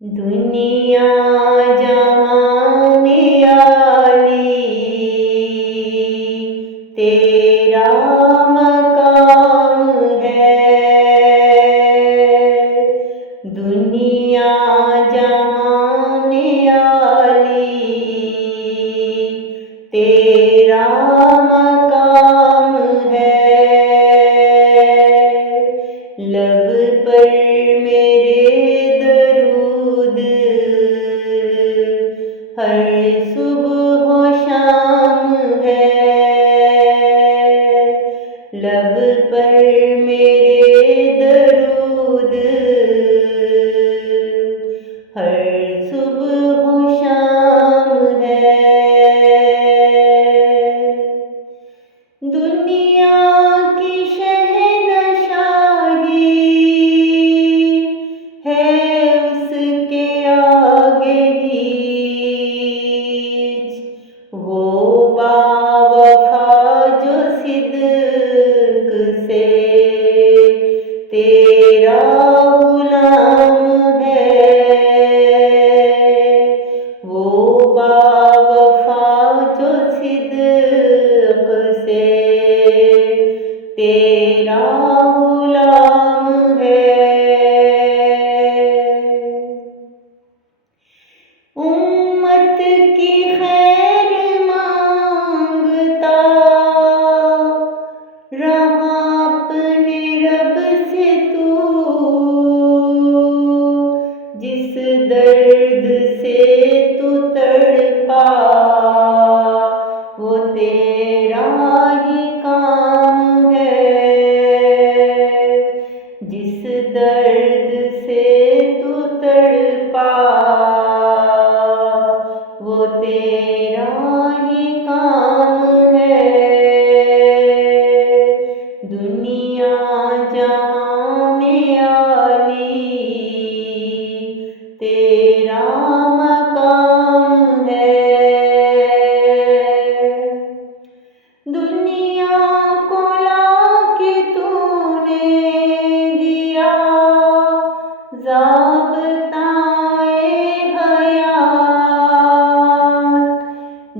दुनिया जहां निराली, तेरा मकाम है। दुनिया जहां निराली, तेरा मकाम है। लब पर मेरे दरूद हर सुबह व शाम है। लब पर मेरे दरूद हर सुबह व शाम है। दुनिया की शहनशाही है उसके आगे हीच, वो बावफा जो सिद्क से तेरा गुलाम है। वो बावफा जो सिद्क से तेरा गुलाम है। उम्मत की खैर मांगता रहा अपने रब से तू, जिस दर्द से तू तड़पा वो तेरा ही काम है। जिस दर्द से तू तड़पा वो तेरा ही काम है। दुनिया जहां निराली, तेरा मकाम है। दुनिया को लाके तूने दिया ज़ाब्ताए हयात,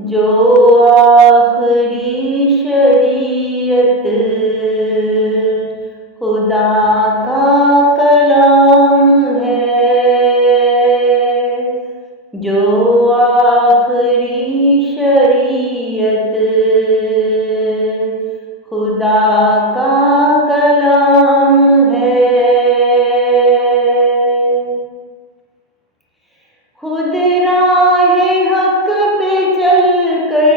जो आखिरी शरीयत खुदा का कलाम है। जो आखिरी शरीयत खुदा का कलाम है। खुद राहे हक पे चलकर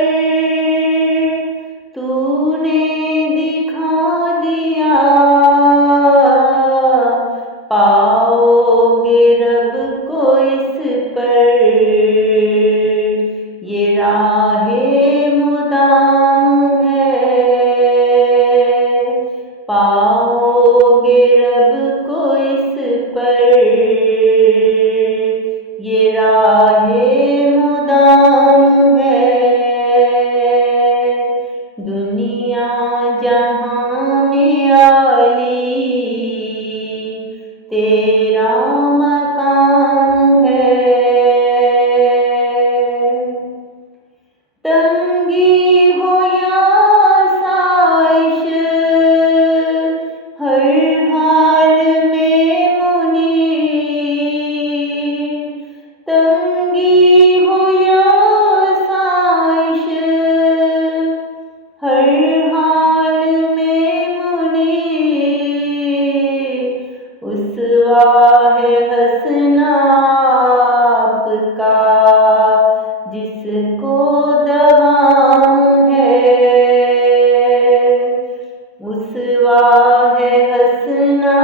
तूने दिखा दिया, पाओगे रब को इस पर ये राहे मुदाम है। पाओगे रब को इस पर ये राहे मुदाम है। दुनिया जहां निराली, तेरा मकाम है। तंगी हो या आसाइश हर हाल में मुनीब, तंगी हो या आसाइश हर हाल में मुनीब, उसवा है हसना आपका जिसको दवाम है। उसवा है हसना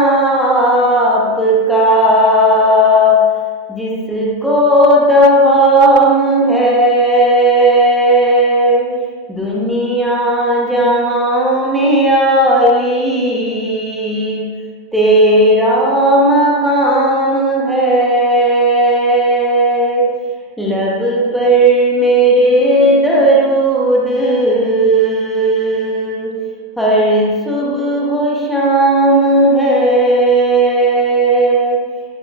आपका जिसको दवाम है। दुनिया जहां निराली, तेरा मकाम है। लब पर मेरे दरूद हर सुबह व शाम है।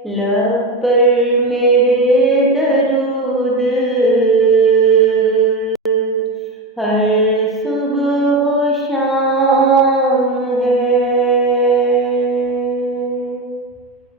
लब पर